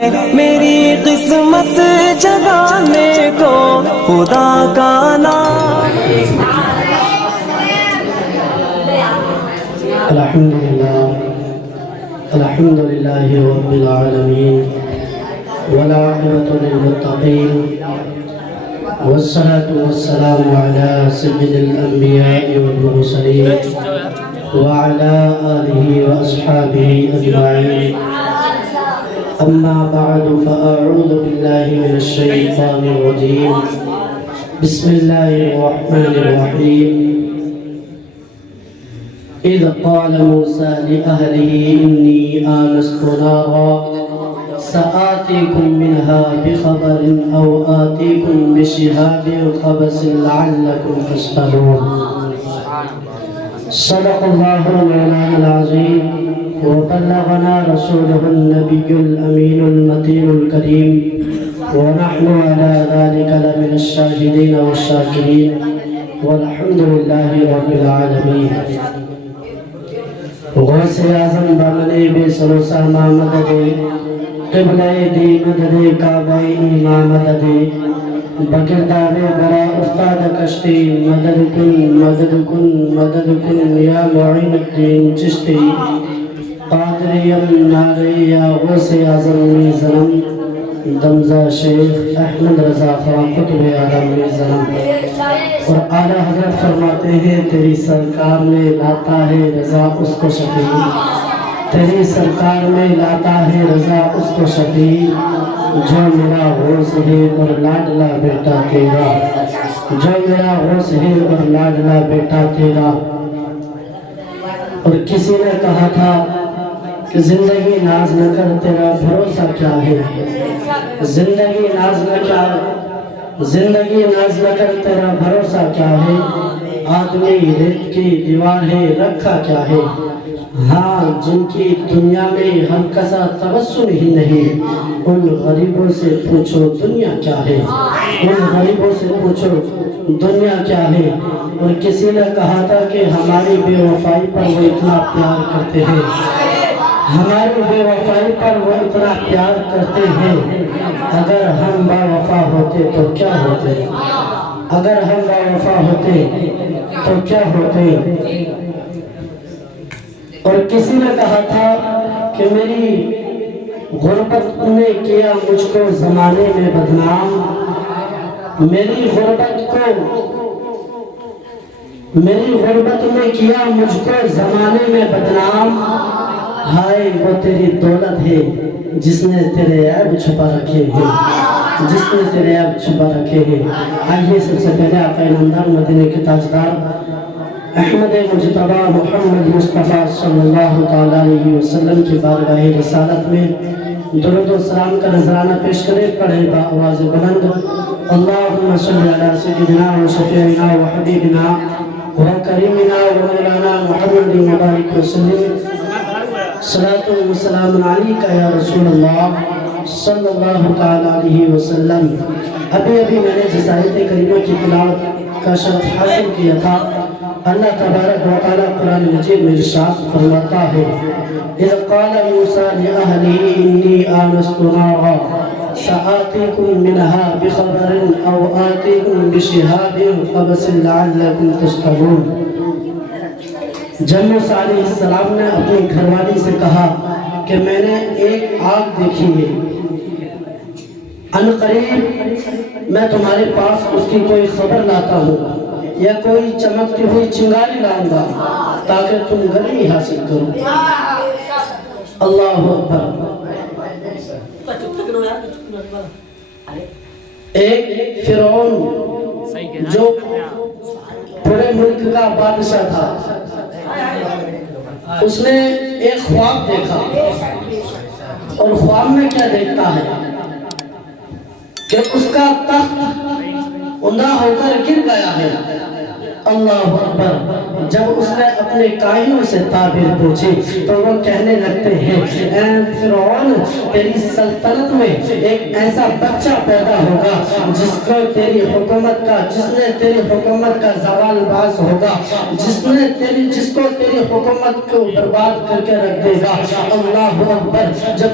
میری قسمت جگانے کو خدا کا نام۔ الحمد للہ رب العالمین والعاقبۃ للمتقین والصلاة والسلام علی سید الانبیاء والمرسلین وعلى آلہ واصحابہ اجمعین، اما بعد فاعوذ باللہ من الشیطان الرجیم، بسم اللہ الرحمن الرحیم۔ اذ قال موسیٰ لأہلہ انی آنست نارا سآتیکم منہا بخبر او آتیکم بشہاب قبس لعلکم تصطلون۔ صدق اللہ مولانا العظیم وبلغنا رسوله النبي الأمين المتين الكريم، ونحن على ذلك لمن الشاهدين والشاكرين، والحمد لله رب العالمين۔ غوث اعظم بامنے بے سر و ساما مدد، قبلہ دی مدد، کعبہ امام مدد، بکردار برا استاد کشتی، مدد کن مدد کن مدد کن یا معین الدین چشتی، قادریم ناری یا غوث اعظم میزنم، دمزہ شیخ احمد رضا خان قطب اعظم میزنم۔ اور اعلیٰ حضرت فرماتے ہیں تیری سرکار میں لاتا ہے رضا اس کو شفیع، تیری سرکار میں لاتا ہے رضا اس کو شفیع، جو میرا غوث ہے اور لاڈلا بیٹا تیرا، جو میرا غوث ہے اور لاڈلا بیٹا تیرا۔ اور کسی نے کہا تھا کہ زندگی ناز نہ کر تیرا بھروسہ کیا ہے، زندگی ناز نہ کر تیرا بھروسہ کیا ہے، آدمی ریت کی دیوار ہے رکھا کیا ہے، ہاں جن کی دنیا میں ہم کسا تبسم ہی نہیں، ان غریبوں سے پوچھو دنیا کیا ہے، ان غریبوں سے پوچھو دنیا کیا ہے۔ اور کسی نے کہا تھا کہ ہماری بے وفائی پر وہ اتنا پیار کرتے ہیں، ہماری بے وفائی پر وہ اتنا پیار کرتے ہیں، اگر ہم با وفا ہوتے تو کیا ہوتے، اگر ہم با وفا ہوتے تو کیا ہوتے۔ اور کسی نے کہا تھا کہ میری غربت نے کیا مجھ کو زمانے میں بدنام، میری غربت نے کیا مجھ کو زمانے میں بدنام، ہائے وہ تیری دولت ہے جس نے تیرے عیب چھپا رکھے ہیں، جس نے تیرے عیب چھپا رکھے ہیں۔ آئیے سب سے پہلے آقا نامدار مدینے کے تاجدار احمد مجتبی محمد مصطفیٰ صلی اللہ علیہ وسلم کی بارگاہ رسالت میں درود و سلام کا نذرانہ پیش کریں، پڑھیں بآواز بلند، اللہم صلی علی سیدنا و شفیعنا و حبیبنا و کریمنا و مولانا محمد مبارک وسلم، صلاۃ و سلام علیکہ یا رسول اللہ صلی اللہ علیہ وسلم۔ ابھی میں نے جس آیت کریمہ کی تلاوت کا شرف حاصل کیا تھا، اللہ تبارک و تعالی قرآن مجید میں ارشاد فرماتا ہے، اذ قال موسیٰ لأہلہ انی آنست نارا سآتیکم منہا بخبر او آتیکم بشہاب قبس لعلکم تصطلون۔ جب موسیٰ علیہ السلام نے اپنی گھر والی سے کہا کہ میں نے ایک آگ دیکھی ہے، عنقریب میں تمہارے پاس اس کی کوئی خبر لاتا ہوں یا کوئی چمکتی ہوئی چنگاری لاؤں گا تاکہ تم گرمی حاصل کرو۔ اللہ اکبر۔ ایک فرعون جو پورے ملک کا بادشاہ تھا، اس نے ایک خواب دیکھا، اور خواب میں کیا دیکھتا ہے کہ اس کا تخت اندھا ہو کر گر گیا ہے، اللہ اکبر۔ جب اس نے اپنے کائنوں سے تعبیر پوچھی تو وہ کہنے لگتے ہیں اے فرعون، تیری سلطنت میں ایک ایسا بچہ پیدا ہوگا جس نے تیری حکومت کا زوال باز ہوگا، جس کو تیری حکومت کو برباد کر کے رکھ دے گا۔ اللہ اکبر۔ جب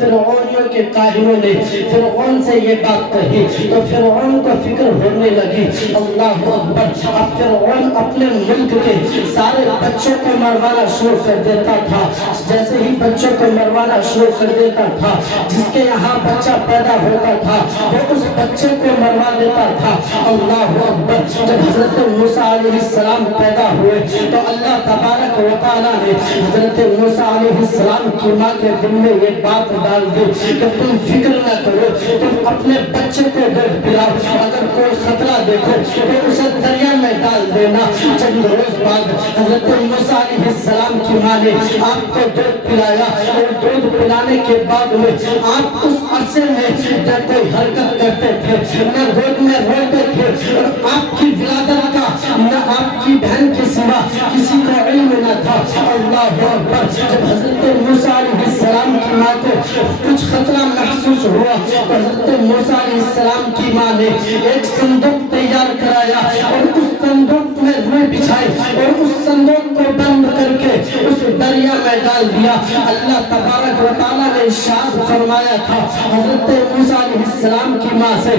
فرعون کے کاہنوں نے فرعون سے یہ بات کہی تو فرعون کو فکر ہونے لگی۔ اللہ اکبر۔ اب فرعون اپنے ملک کے سارے بچوں کو مروانا شروع کر دیتا تھا۔ جیسے ہی بچوں کو مروانا شروع کر دیتا تھا، جس کے یہاں بچہ پیدا ہوتا تھا وہ اس بچے کو مروا دیتا تھا۔ اللہ اکبر۔ جب حضرت موسیٰ علیہ السلام پیدا ہوئے تو اللہ تبارک و تعالیٰ نے حضرت موسیٰ علیہ السلام کی ماں کے دل میں یہ بات ڈال دی کہ تم فکر نہ کرو، تم اپنے بچے کو دودھ پلاؤ، اگر کوئی خطرہ دیکھو تو اسے دریا میں ڈال دینا۔ چند روز بعد حضرت موسیٰ علیہ السلام کی ماں نے آپ کو دودھ پلایا، اور دودھ پلانے کے بعد میں آپ اس عرصے میں نہ کوئی حرکت کرتے تھے، نہ گود میں روتے تھے، اور آپ کی ولادت کا نہ آپ کی بہن کے سوا کسی کو علم نہ تھا۔ اللہ اکبر۔ جب حضرت موسیٰ علیہ السلام کی ماں کو کچھ خطرہ محسوس ہوا تو حضرت موسیٰ علیہ السلام کی ماں نے ایک صندوق تیار کرایا اور اس صندوق میں روئی بچھائی اور اس صندوق کو بند کر کے اس دریا میں ڈال دیا۔ اللہ تبارک و تعالیٰ نے ارشاد فرمایا تھا حضرت موسیٰ علیہ السلام کی ماں سے، اے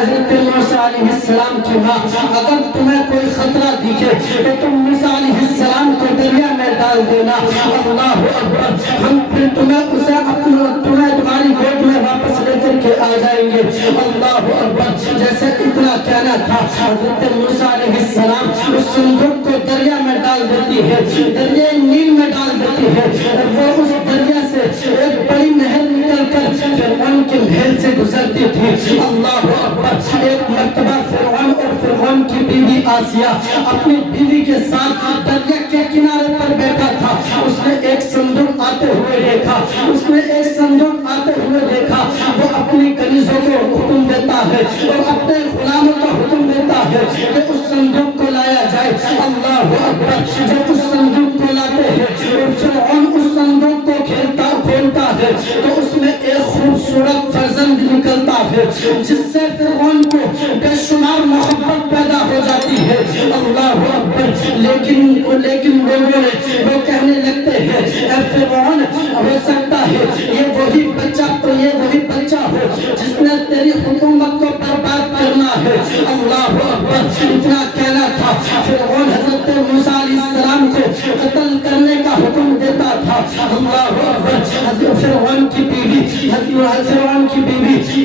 حضرت موسیٰ علیہ السلام کی ماں، اگر تمہیں کوئی خطرہ دکھے تو تم موسیٰ علیہ السلام کو دریا میں ڈال دینا۔ اللہ اکبر۔ ہم پھر تمہاری گود میں واپس لے کر کے آ جائیں گے۔ اللہ اکبر۔ جیسے اتنا کہنا تھا، حضرت موسیٰ علیہ السلام اس صندوق کو دریا میں ڈال دیتی ہے، دریائے نیل میں ڈال دیتی ہے، اور وہ اس دریا سے ایک بڑی نہر نکل کر فرعون کے محل سے گزرتی تھی۔ اللہ اکبر۔ ایک مرتبہ فرعون اور فرعون کی بیوی آسیہ اپنی بیوی کے ساتھ دریا کے کنارے پر بیٹھا تھا۔ اس نے ایک صندوق آتے ہوئے دیکھا، وہ اپنی کنیزوں کو حکم دیتا ہے اور اپنے غلاموں کو حکم دیتا ہے کہ اس صندوق کو لایا جائے۔ اللہ اکبر۔ جب اس صندوق کو لاتے ہیں اور فرعون اس صندوق کو کھولتا ہے تو اس میں ایک خوبصورت فرزند نکلتا ہے جس سے فرعون کو بے شمار محبت پیدا ہو جاتی ہے۔ اللہ اکبر۔ لیکن لوگوں نے وہ کہنے لگتے ہیں اے فرعون، ہو سکتا ہے یہ وہی بچہ ہو جس نے تیری حکومت کو برباد کرنا ہے۔ اللہ اکبر۔ اتنا کہنا تھا، فرعون حضرت موسیٰ علیہ السلام کو قتل کرنے کا حکم دیتا تھا۔ اللہ اکبر۔ فرعون کی بیوی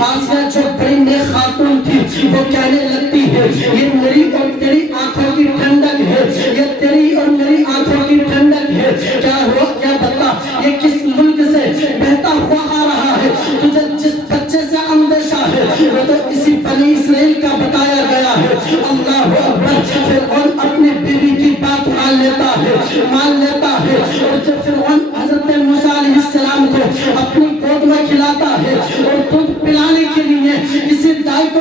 آسیہ جو بڑی نیک خاتون تھی وہ کہنے لگتی ہے یہ میری اور تیری آنکھوں کی ٹھنڈک ہے، یہ تیری اور میری آنکھوں کی ٹھنڈک ہے۔ کیا بتا یہ کس ملک سے بہتا ہوا آ رہا ہے؟ تجھے جس بچے سے اندیشہ ہے وہ تو اسی بنی اسرائیل کا بتایا گیا ہے۔ اللہ اکبر۔ فرعون اپنی بیوی کی بات مان لیتا ہے اور جب فرعون حضرت موسیٰ علیہ السلام کو اپنی گود میں کھلاتا ہے اور دودھ پلانے کے لیے کسی دائی کو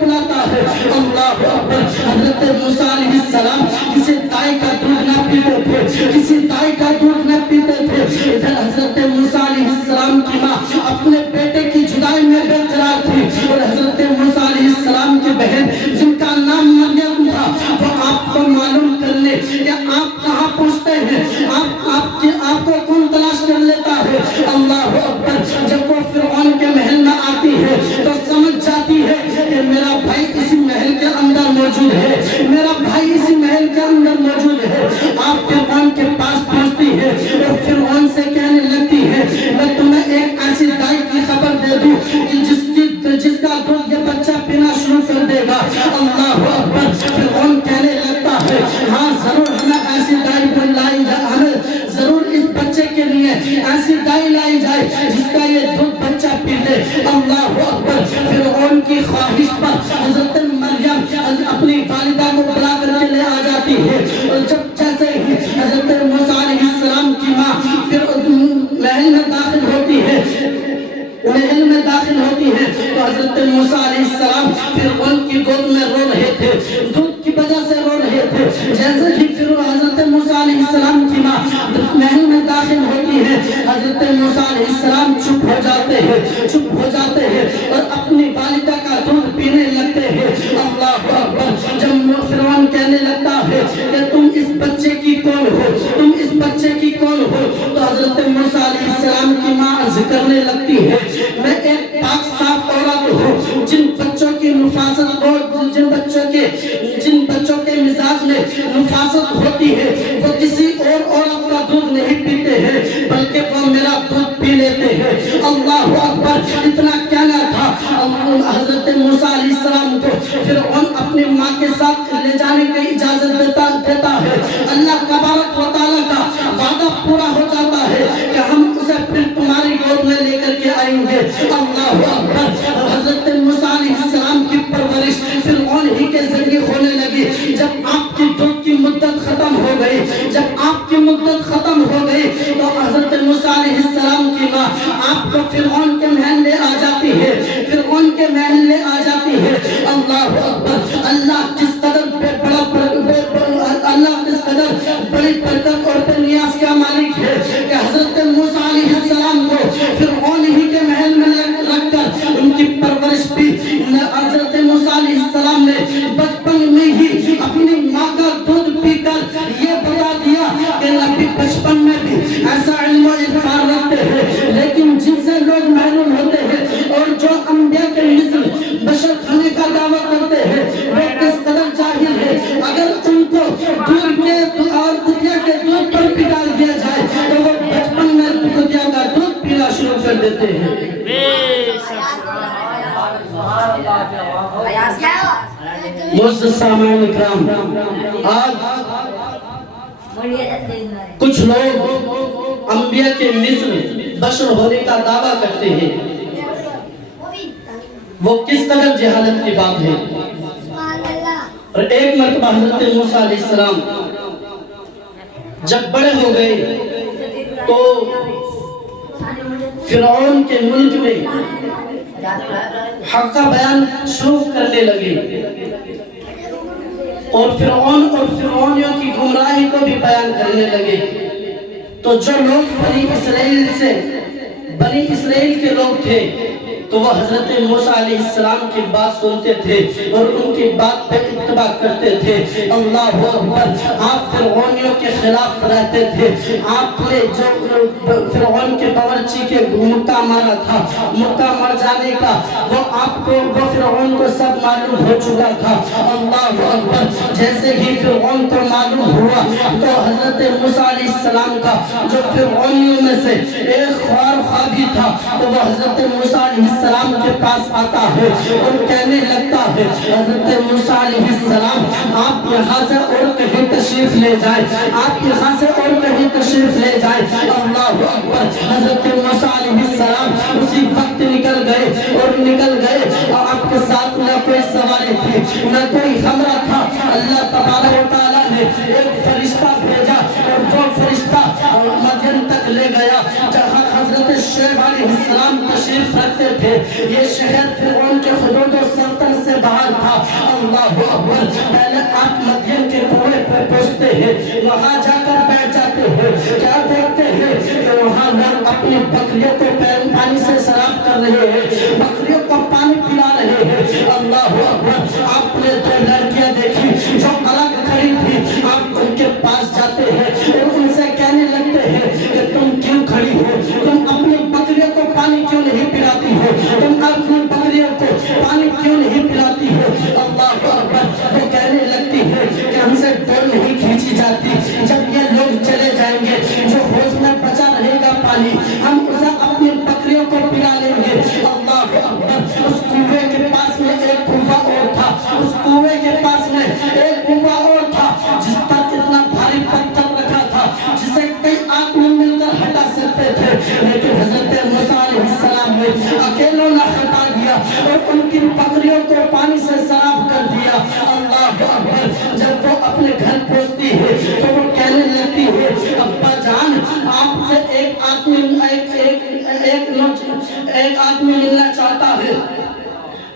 پلاتا ہے۔ اللہ اکبر۔ حضرت موسیٰ علیہ السلام کسی دائی کا دودھ نہ پیتے تھے، ادھر حضرت موسیٰ علیہ السلام کی ماں اپنے بیٹے کی جدائی میں بے قرار تھی، اور حضرت موسیٰ علیہ السلام کی بہن جن کا نام مریم تھا وہ آپ کو معلوم کر لے کہ آپ کہاں پہنچتے ہیں، آپ کو کون تلاش کر لیتا ہے۔ اللہ اکبر۔ جب وہ فرعون کے محل میں آتی ہے تو سمجھ جاتی ہے کہ میرا بھائی اسی محل کے اندر موجود ہے۔ آپ فرعون کے پاس پہنچتی ہے اور فرعون سے کہنے لگتی ہے میں تمہیں ایک ایسی دائی کی خبر دے دوں جس کا دودھ یہ بچہ پینا شروع کر دے گا۔ اللہ اکبر۔ فرعون کہنے لگتا ہے ہاں ضرور، ہمیں ایسی دائی لائی جائے، ہمیں ضرور اس بچے کے لیے ایسی دائی لائی جائے جس کا یہ دودھ بچہ پی لے۔ اللہ اکبر۔ فرعون کی خواہش پر حضرت مریم اپنی والدہ کو بلا کر کے لے آ جاتی ہے، اور جیسے ہی حضرت موسیٰ علیہ السلام کی ماں پھر محل میں داخل ہوتی ہے تو حضرت موسیٰ علیہ السلام پھر ان کی گود میں رو رہے تھے۔ السلام چپ ہو جاتے ہیں اور اپنی والدہ کا دودھ پینے لگتے ہیں. اللہ اکبر. جب فرعون کہنے لگتا ہے کہ تم اس بچے کی کون ہو, تو حضرت موسیٰ علیہ السلام کی ماں عرض کرنے لگتی ہے, میں ایک پاک صاف عورت ہوں. جن بچوں کی نفاست اور جن بچوں کے مزاج میں نفاست ہوتی ہے وہ کسی اور عورت کا دودھ نہیں پیتے ہیں بلکہ وہ میرا دودھ پی لیتے ہیں. اللہ اکبر. اتنا کہنا تھا حضرت موسیٰ علیہ السلام کو فرعون اپنی ماں کے ساتھ لے جانے کی اجازت دیتا ہے. اللہ تبارک و تعالیٰ کا وعدہ پورا ہو جاتا ہے کہ ہم اسے پھر تمہاری گود میں لے کر کے آئیں گے. اللہ اکبر. حضرت موسیٰ علیہ السلام کی پرورش فرعون ہی کے ذریعے ہونے لگی. جب آپ کی دودھ کی مدت ختم ہو گئی تو حضرت موسیٰ علیہ السلام کی ماں آپ کو فرعون کے محل لے آ جاتی ہے. اللہ اکبر. اللہ کس قدر بڑی برکت اور بے نیاز کا مالک ہے کہ حضرت موسیٰ علیہ السلام کو فرعون ہی کے محل میں رکھ کر ان کی پرورش بھی حضرت موسیٰ علیہ السلام نے بچپن میں ہی اپنی ماں کا دودھ پی کر یہ بتا دیا کہ نبی بچپن میں بھی ایسا علم و عرفان رکھتے ہیں, لیکن جن سے لوگ محروم ہوتے ہیں اور جو انبیاء کے مثل بشر کھانے کا دعویٰ کرتے ہیں وہ کس قدر جاہل ہے. اگر ان کو دودھ کے اور کتیا کے دودھ پر بھی ڈال دیا جائے تو وہ بچپن میں کتیا کا دودھ پینا شروع کر دیتے ہیں. معزز سامعین اکرام, آج کچھ لوگ انبیاء کے مثل بشر ہونے کا دعویٰ کرتے ہیں. وہ کس قدر جہالت کی بات ہے. اور ایک مرتبہ حضرت موسیٰ علیہ السلام جب بڑے ہو گئے تو فرعون کے ملک میں حق کا بیان شروع کرنے لگے اور فرعون اور فرعونیوں کی گمراہی کو بھی بیان کرنے لگے. تو جو لوگ بنی اسرائیل کے لوگ تھے تو وہ حضرت موسیٰ علیہ السلام کی بات سنتے تھے اور ان کی بات پہ اتباع کرتے تھے. اللہ اکبر. آپ فرعونیوں کے خلاف رہتے تھے. آپ نے جو فرعون کے باورچی کے مکہ مارا تھا, مکہ مر جانے کا وہ فرعون کو سب معلوم ہو چکا تھا. اللہ اکبر. جیسے ہی فرعون کو معلوم ہوا تو حضرت موسیٰ علیہ السلام کا جو فرعونیوں میں سے ایک خوار بھی تھا تو وہ حضرت موسیٰ علیہ السلام کے پاس آتا ہے اور کہنے لگتا ہے, حضرت موسیٰ علیہ السلام آپ یہاں سے اور کہیں تشریف لے جائیں. اللہ اکبر. حضرت موسیٰ علیہ السلام اسی وقت نکل گئے اور آپ کے ساتھ نہ کوئی سواری تھی نہ کوئی خمرہ تھا. اللہ تبارک و تعالیٰ نے ایک فرشتہ بھیجا اور جو فرشتہ مدین تک لے گیا جہاں حضرت شعیب علیہ السلام تشریف رکھتے تھے. یہ شہر فرعون کے حدود و سلطنت سے باہر تھا. اللہ اکبر. پہلے آپ مدین کے کنویں پہ پہنچتے ہیں, وہاں جا کر بیٹھ جاتے ہیں. کیا دیکھتے ہیں کہ وہاں لوگ اپنی بکریوں کو پانی سے سراب کر رہے ہیں, بکریوں کو پانی پلا رہے ہیں. اللہ اکبر. آپ نے دو لڑکیاں دیکھی جو الگ کھڑی تھی. آپ ان کے پاس جاتے ہیں اور ان سے کہنے لگتے ہیں کہ تم کیوں کھڑی ہو, تم اپنی بکریوں کو پانی کیوں نہیں پلاتی ہو, تم اپنی بکریوں کو پانی کیوں نہیں پلاتی ہو. اللہ اکبر. وہ کہنے لگتی ہے کہ ہم سے ڈور نہیں کھینچی جاتی. جب یہ لوگ چلے جائیں گے جو حوض میں بچا رہے گا پانی ہم اسے اپنی بکریوں کو پلا لیں گے. اللہ اکبر. اس کنویں کے پاس میں ایک کنواں اور تھا, جس پر اتنا بھاری پتھر رکھا تھا جسے کئی آدمی مل کر ہٹا سکتے تھے, لیکن حضرت موسیٰ علیہ السلام نے اکیلوں نہ ہٹا دیا اور ان کی بکریوں کو پانی سے سراب کر دیا. اللہ اکبر. جب وہ اپنے گھر پہنچتی ہے تو وہ کہنے لگتی ہے, ابا جان آپ سے ایک آدمی ملنا چاہتا ہے,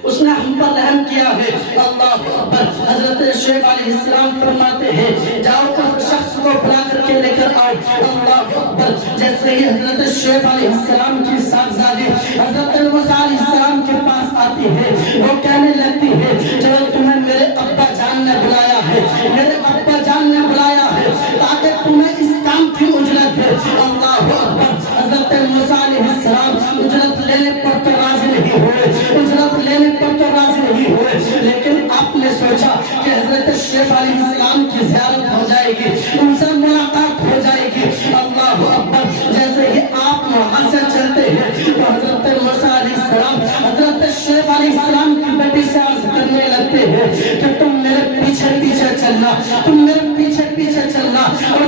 اس نے ہم پر رحم کیا ہے. اللہ اکبر. حضرت شعیب علیہ السلام فرماتے ہیں جاؤ اس شخص کو بلا کر کے لے کر آئے. اللہ اکبر. جیسے ہی حضرت شعیب علیہ السلام کی صاحبزادی حضرت موسیٰ علیہ السلام کے پاس آتی ہے, وہ کہنے لگتی ہے چلو تمہیں میرے ابا جان نے بلایا ہے, میرے ابا جان نے بلایا ہے تاکہ تمہیں اس کام کی اجرت ہے. اللہ اکبر. حضرت موسیٰ علیہ السلام اجرت لینے پر تو راضی نہیں ہوئے, اجرت لینے پر تو راضی نہیں ہوئے, لیکن آپ نے سوچا کہ حضرت شعیب علیہ السلام کی زیارت ہو جائے گی, ان سے ملاقات ہو جائے گی. اللہ اکبر. جیسے ہی آپ وہاں سے چلتے ہیں تو حضرت موسیٰ علیہ السلام حضرت شعیب علیہ السلام کی بیٹی سے عرض کرنے لگتے ہیں کہ تم میرے پیچھے پیچھے چلنا, تم میرے پیچھے پیچھے چلنا, اور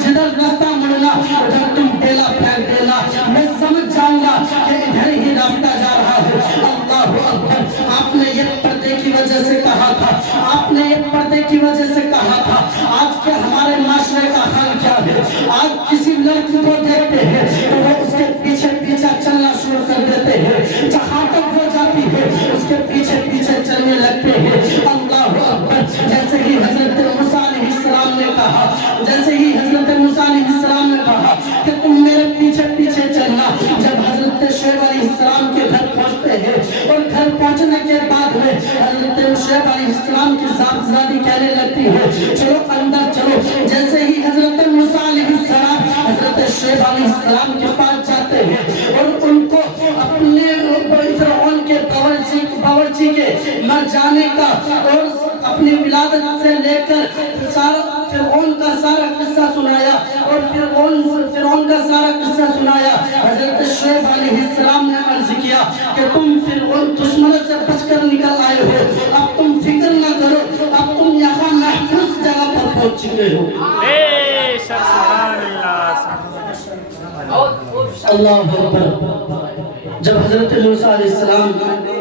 جدھر راستہ مڑنا ادھر تم ڈیلا پھینک دینا, میں سمجھ جاؤں گا کہ ادھر ہی راستہ جا رہا ہے. اللہ اکبر. آپ نے یہ پردے کی وجہ سے کہا تھا, آپ نے یہ پردے کی وجہ سے کہا تھا. آج کے ہمارے معاشرے کا حال کیا ہے؟ آج کسی لڑکی کو دیکھتے ہیں تو وہ اس کے پیچھے پیچھے چلنا شروع کر دیتے ہیں, جہاں تک ہو جاتی ہے اس کے پیچھے پیچھے چلنے لگتے ہیں. اللہ اکبر. جیسے ہی حضرت موسیٰ علیہ السلام نے کہا, جیسے ہی حضرت موسیٰ علیہ السلام نے کہا کہ تم میرے پیچھے پیچھے چلنا, جب حضرت شعیب علیہ السلام کے گھر پہنچتے ہیں اور گھر پہنچنے کے بعد میں حضرت شعیب علیہ السلام کی صاحبزادی کہنے لگتی ہے چلو اندر چلو. جیسے ہی حضرت موسیٰ علیہ السلام حضرت شعیب علیہ السلام کے پاس جاتے ہیں اور ان کو اپنے فرعون کے باورچی کے مر جانے کا اور اپنی ولادت سے لے کر فرعون کا سارا قصہ سنایا, اور فرعون کا سارا قصہ سنایا. حضرت شعیب علیہ السلام نے عرض کیا کہ تم فرعون دشمنوں سے بچ کر نکل آئے ہو, اب تم فکر نہ کرو, اب تم یہاں محفوظ جگہ پر پہنچ چکے ہو. اللہ اکبر. جب حضرت موسیٰ علیہ السلام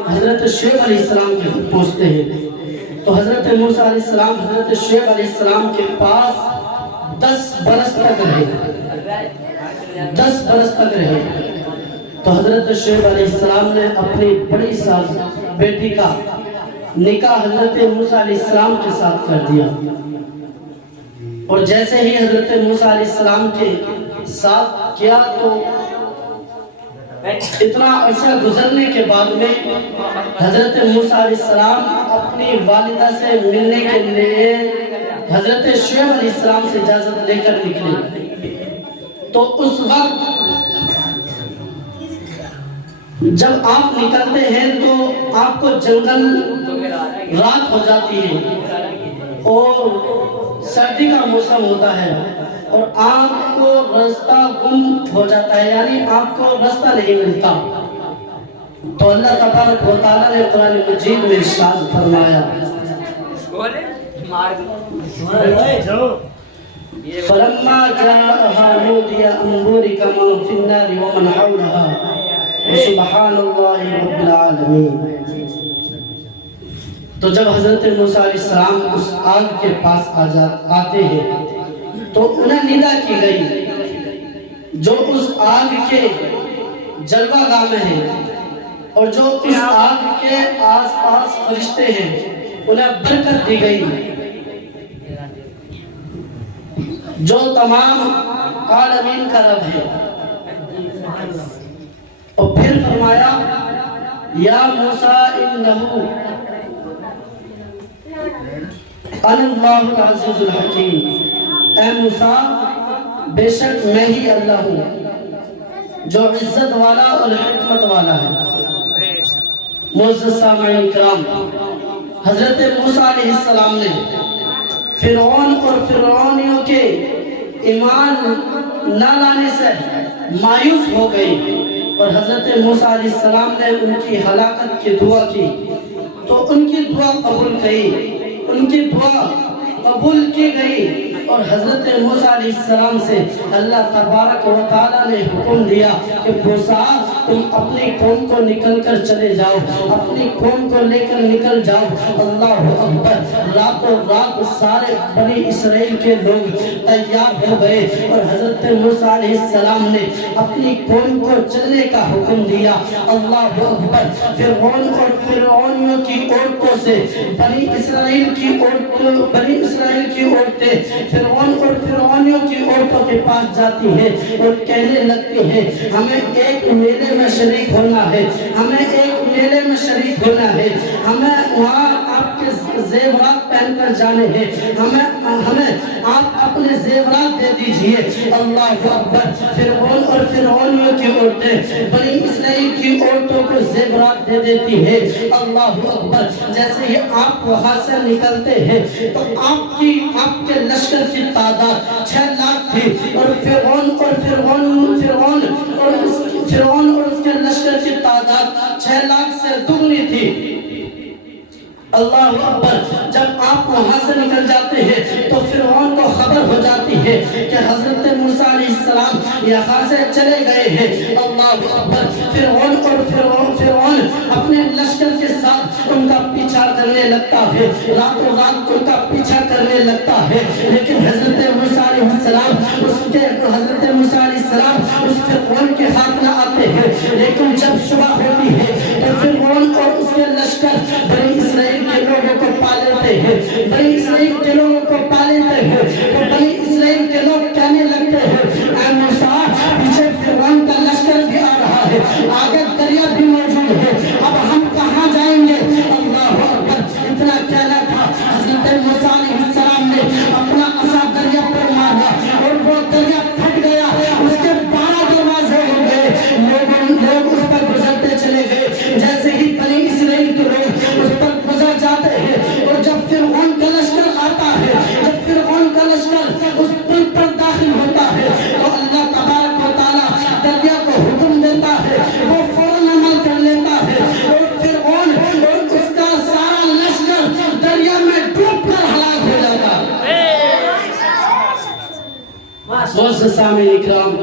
حضرت شعیب علیہ السلام کے پہنچتے ہیں تو حضرت موسیٰ علیہ السلام حضرت شعیب علیہ السلام کے پاس 10 برس تک رہے, 10 برس تک رہے. تو حضرت شعیب علیہ السلام نے اپنی بڑی سال بیٹی کا نکاح حضرت موسیٰ علیہ السلام کے ساتھ کر دیا, اور جیسے ہی حضرت موسیٰ علیہ السلام کے ساتھ کیا تو اتنا عرصہ گزرنے کے بعد میں حضرت موسیٰ علیہ السلام اپنی والدہ سے ملنے کے لیے حضرت شعیب علیہ السلام سے اجازت لے کر نکلے. تو اس وقت جب آپ نکلتے ہیں تو آپ کو جنگل رات ہو جاتی ہے اور سردی کا موسم ہوتا ہے, اور آپ کو راستہ گم ہو جاتا ہے, یعنی آپ کو راستہ نہیں ملتا. تو اللہ تبارک و تعالیٰ نے قرآن مجید میں ارشاد فرمایا فَلَمَّا جَاءَهَا نُودِيَ أَن بُورِكَ مَن فِي النَّارِ وَمَنْ حَوْلَهَا وَسُبْحَانَ اللَّهِ رَبِّ الْعَالَمِينَ. تو جب حضرت موسیٰ علیہ السلام اس آگ کے پاس آتے ہیں تو انہیں ندا کی گئی جو اس آگ کے جلوہ گاہ میں ہیں, اور جو اس آگ کے آس پاس فرشتے ہیں انہیں برکت دی گئی جو تمام عالمین کا رب ہے. اور پھر فرمایا یا موسیٰ انہو انا اللہ العزیز الحکیم, اے موسیٰ بے شک میں ہی اللہ ہوں جو عزت والا اور حکمت والا ہے. معزز سامعین کرام, حضرت موسیٰ علیہ السلام نے فرعون اور فرعونیوں کے ایمان نہ لانے سے مایوس ہو گئی, اور حضرت موسیٰ علیہ السلام نے ان کی ہلاکت کی دعا کی تو ان کی دعا قبول کی, ان کی دعا قبول کی گئی. اور حضرت موسیٰ علیہ السلام سے اللہ تبارک و تعالیٰ نے حکم دیا کہ موسیٰ تم اپنی قوم کو نکل کر چلے جاؤ، اپنی قوم کو لے کر نکل جاؤ۔ اللہ اکبر، راتوں رات سارے بنی اسرائیل کے لوگ تیار ہو گئے اور حضرت موسیٰ علیہ السلام نے اپنی قوم کو چلنے کا حکم دیا۔ اللہ اکبر، فرعون اور فرعونیوں کی عورتوں سے بنی اسرائیل کی عورتیں فرعون اور فرعونیوں کی عورتوں کے پاس جاتی ہیں اور کہنے لگتی ہیں ہمیں ایک میلے میں شریک ہونا ہے، ہمیں ایک میلے میں شریک ہونا ہے، ہمیں وہاں آپ کے زیورات پہن کر جانے ہیں، ہمیں آپ اپنے زیورات دے دیجئے۔ اللہ اکبر، فرعون اور فرعونیوں کی عورتیں بنی اسرائیل کی عورتوں کو زیورات دے دیتی ہیں۔ اللہ اکبر، جیسے ہی آپ وہاں سے نکلتے ہیں تو آپ کے لشکر کی تعداد 6 لاکھ تھی اور فرعون اور اس کے لشکر کی تعداد 6 لاکھ سے دگنی تھی۔ اللہ اکبر، جب آپ وہاں سے نکل جاتے ہیں تو فرعون کو خبر ہو جاتی ہے کہ حضرت موسیٰ علیہ السلام یہاں سے چلے گئے ہیں۔ اللہ اکبر، فرعون اپنے لشکر کے ساتھ ان کا پیچھا کرنے لگتا ہے، راتوں رات ان کا پیچھا کرنے لگتا ہے، لیکن حضرت موسیٰ علیہ السلام اس فرعون کے ہاتھ نہ آتے ہیں۔ لیکن جب صبح ہوتی ہے تو فرعون اور اس کے لشکر بنی اسرائیل کے لوگوں کو پا لیتے ہیں، بنی اسرائیل کے لوگوں کو پا لیتے ہیں تو بنی اسرائیل کے لوگ کہنے لگتے ہیں اے موسیٰ، پیچھے فرعون کا لشکر بھی آ رہا ہے، آگے دریا بھی موجود ہے، اب ہم کہاں جائیں گے؟ اللہ اکبر، اتنا کہنا تھا، حضرت موسیٰ علیہ السلام نے اپنا عصا دریا پر مارا اور وہ دریا پھٹ گیا، اس کے 12 دروازے ہو گئے، لوگ اس پر گزرتے چلے گئے۔ جیسے ہی بنی اسرائیل کے لوگ اس پر گزر جاتے ہیں اور جب فرعون کا لشکر آتا ہے، جب فرعون کا لشکر اس پل پر داخل ہوتا ہے تو اللہ تبارک و تعالیٰ دریا کو حکم دیتا ہے، وہ فوراً عمل کر لیتا ہے اور فرعون اور اس کا سارا لشکر دریا میں ڈوب کر ہلاک ہو جاتا ہے۔ معزز سامعین اکرام،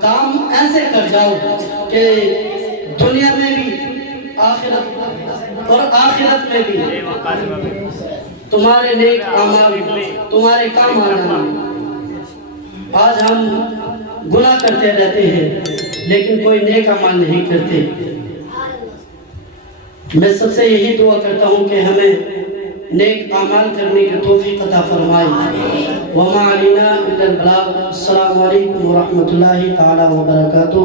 کام ایسے کر جاؤ کہ دنیا میں بھی اور آخرت میں بھی تمہارے نیک اعمال تمہارے کام آنا۔ آج ہم گناہ کرتے رہتے ہیں لیکن کوئی نیک عمل نہیں کرتے۔ میں سب سے یہی دعا کرتا ہوں کہ ہمیں نیک اعمال کرنے کی توفیق عطا فرمائے۔ وما علینا الا البلاغ۔ السلام علیکم ورحمۃ اللہ تعالی وبرکاتہ۔